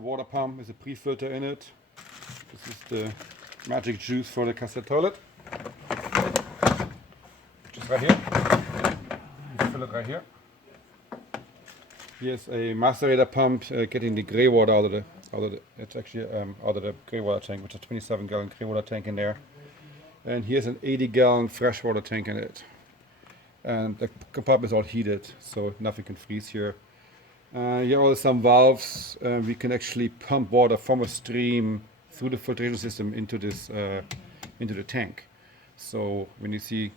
the water pump with a pre-filter in it. This is the magic juice for the cassette toilet. Just right here. You fill it right here. Here's a macerator pump getting the grey water out of the it's actually out of the grey water tank, which is a 27-gallon grey water tank in there. And here's an 80-gallon freshwater tank in it. And the compartment is all heated, so nothing can freeze here. Here are some valves. We can actually pump water from a stream through the filtration system into this into the tank. So when you see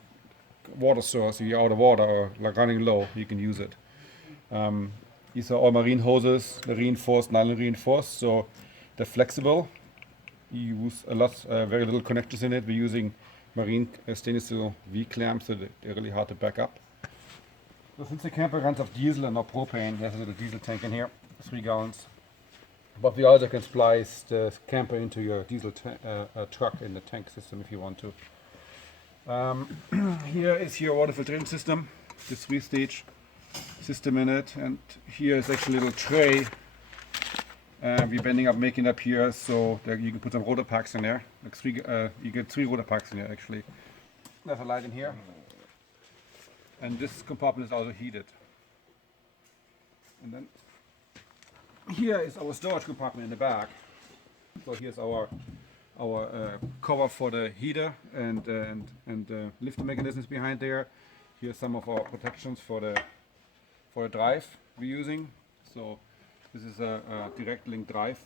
water source, you're out of water or like running low, you can use it. These are all marine hoses, they're reinforced, nylon reinforced, so they're flexible. You use a lot, very little connectors in it. We're using marine stainless steel V-clamps, so they're really hard to back up. So since the camper runs off diesel and not propane, there's a little diesel tank in here, 3 gallons. But we also can splice the camper into your diesel truck in the tank system if you want to. Here is your water filtration system, the 3-stage system in it, and here is actually a little tray. We're bending up, making up here, so that you can put some rotor packs in there. Like you get 3 rotor packs in there actually. There's a light in here, and this compartment is also heated. And then here is our storage compartment in the back. So here's our cover for the heater and lifting mechanisms behind there. Here's some of our protections for the drive we're using. So this is a direct link drive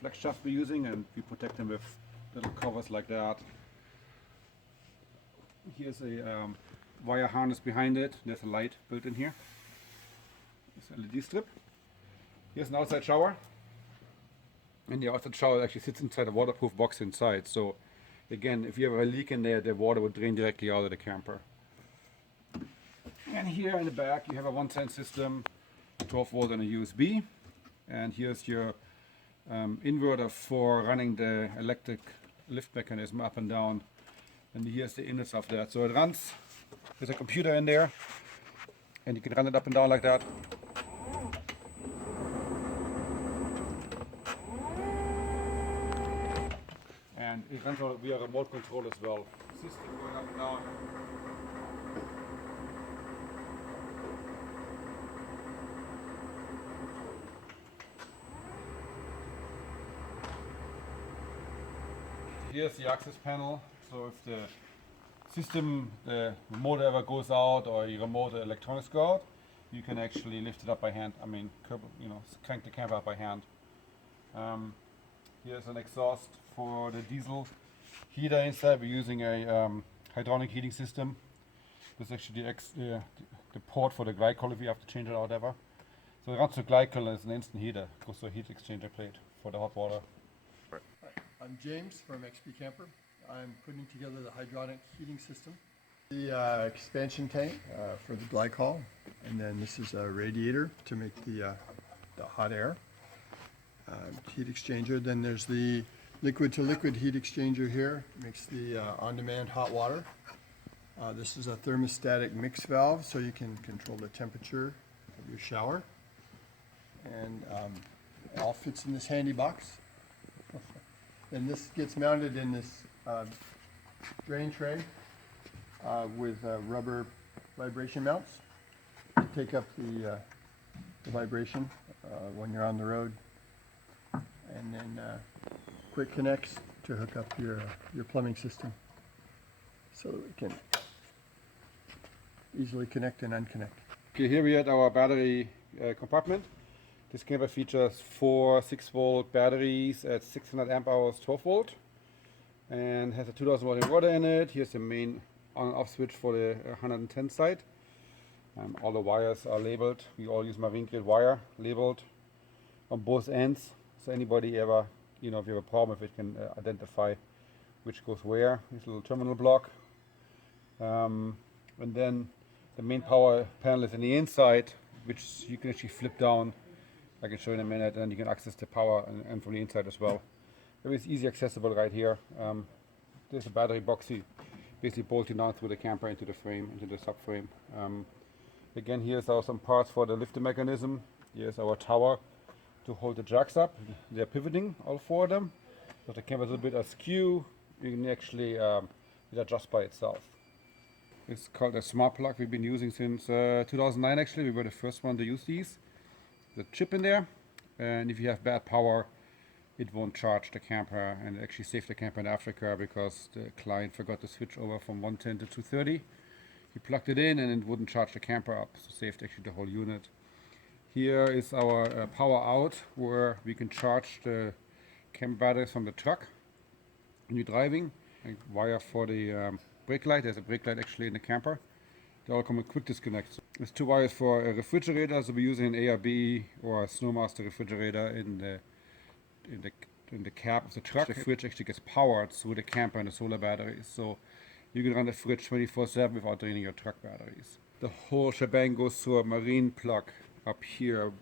flex shaft we're using, and we protect them with little covers like that. Here's a wire harness behind it. There's a light built in here. There's an LED strip. Here's an outside shower. And the outside shower actually sits inside a waterproof box inside. So again, if you have a leak in there, the water would drain directly out of the camper. And here in the back you have a one-sense system, 12 volt and a USB. And here's your inverter for running the electric lift mechanism up and down. And here's the inputs of that. So it runs, there's a computer in there, and you can run it up and down like that. And it runs via remote control as well. System going up and down. Here's the access panel, so if the system, the motor ever goes out or your remote electronics go out, you can actually lift it up by hand, crank the camper up by hand. Here's an exhaust for the diesel heater inside. We're using a hydraulic heating system. This is actually the port for the glycol if you have to change it or whatever. So it runs to glycol and it's an instant heater. It goes to a heat exchanger plate for the hot water. I'm James from XPCamper. I'm putting together the hydraulic heating system. The expansion tank for the glycol, and then this is a radiator to make the hot air. Heat exchanger. Then there's the liquid to liquid heat exchanger here. Makes the on-demand hot water. This is a thermostatic mix valve, so you can control the temperature of your shower. And it all fits in this handy box. And this gets mounted in this drain tray with rubber vibration mounts to take up the vibration when you're on the road. And then quick connects to hook up your plumbing system so that we can easily connect and unconnect. Okay, here we have our battery compartment. This camper features 4 6-volt batteries at 600 amp hours 12 volt and has a 2000 watt inverter in it. Here's the main on and off switch for the 110 side. All the wires are labeled. We all use marine grade wire, labeled on both ends. So anybody ever, if you have a problem, if it can identify which goes where. Here's a little terminal block. And then the main power panel is on the inside, which you can actually flip down. I can show you in a minute, and you can access the power and from the inside as well. It is easy accessible right here. There's a battery box basically bolting down through the camper into the frame, into the subframe. Again, here's some parts for the lifter mechanism. Here's our tower to hold the jacks up. They're pivoting, all four of them. So the camper is a little bit askew. You can actually it adjusts by itself. It's called a Smartlock. We've been using since 2009 actually. We were the first one to use these. The chip in there, and if you have bad power, it won't charge the camper, and it actually saved the camper in Africa because the client forgot to switch over from 110 to 230. He plugged it in and it wouldn't charge the camper up, so saved actually the whole unit. Here is our power out, where we can charge the camper batteries from the truck when you're driving. A wire for the brake light. There's a brake light actually in the camper. They all come with quick disconnects. There's two wires for a refrigerator, so we're using an ARB or a Snowmaster refrigerator in the cab of the truck. The fridge actually gets powered through the camper and the solar batteries, so you can run the fridge 24/7 without draining your truck batteries. The whole shebang goes through a marine plug up here.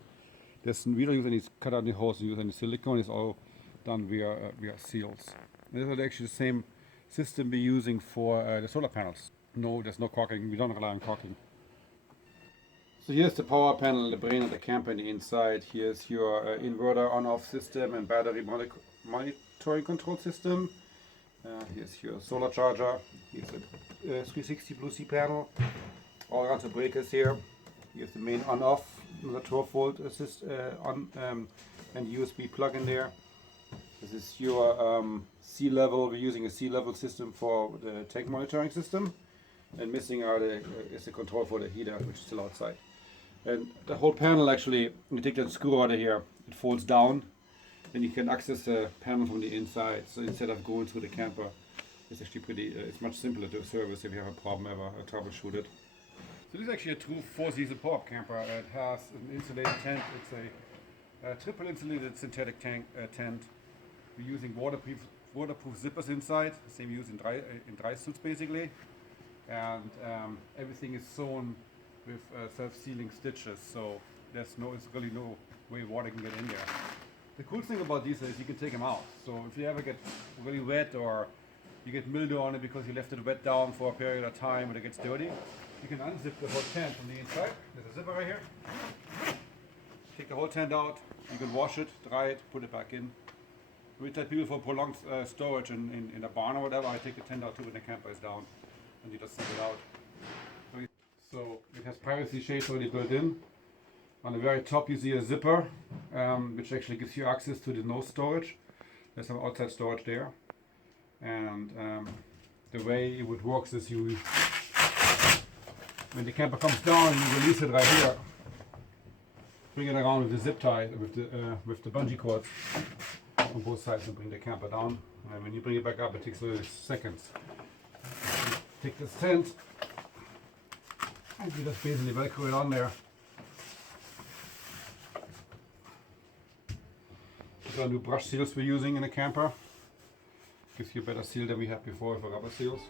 We don't use any cut out any holes, we use any silicone. It's all done via seals. This is actually the same system we're using for the solar panels. No, there's no caulking. We don't rely on caulking. So here's the power panel, the brain of the camper on the inside. Here's your inverter on-off system and battery monitoring control system. Here's your solar charger. Here's a 360 Blue Sea panel. All kinds of breakers here. Here's the main on-off, the 12 volt and USB plug in there. This is your sea level. We're using a sea level system for the tank monitoring system. And missing is the control for the heater, which is still outside. And the whole panel actually, you take that screw out of here, it folds down, and you can access the panel from the inside. So instead of going through the camper, it's actually it's much simpler to service if you have a problem ever, troubleshoot it. So this is actually a true 4-season pull-up camper. It has an insulated tent. It's a triple insulated synthetic tent. We're using waterproof zippers inside, the same we use in dry suits basically. And everything is sewn with self-sealing stitches, so it's really no way water can get in there. The cool thing about these is you can take them out. So if you ever get really wet or you get mildew on it because you left it wet down for a period of time and it gets dirty, you can unzip the whole tent from the inside. There's a zipper right here. Take the whole tent out, you can wash it, dry it, put it back in. We tell people for prolonged storage in a barn or whatever, I take the tent out too when the camper is down. And you just zip it out. So it has privacy shades already built in. On the very top you see a zipper, which actually gives you access to the nose storage. There's some outside storage there. And the way it would work is when the camper comes down, you release it right here. Bring it around with the zip tie, with the bungee cords on both sides and bring the camper down. And when you bring it back up, it takes literally seconds. Take this tent and you just basically velcro it on there. These are new brush seals we're using in the camper. Gives you a better seal than we had before for rubber seals.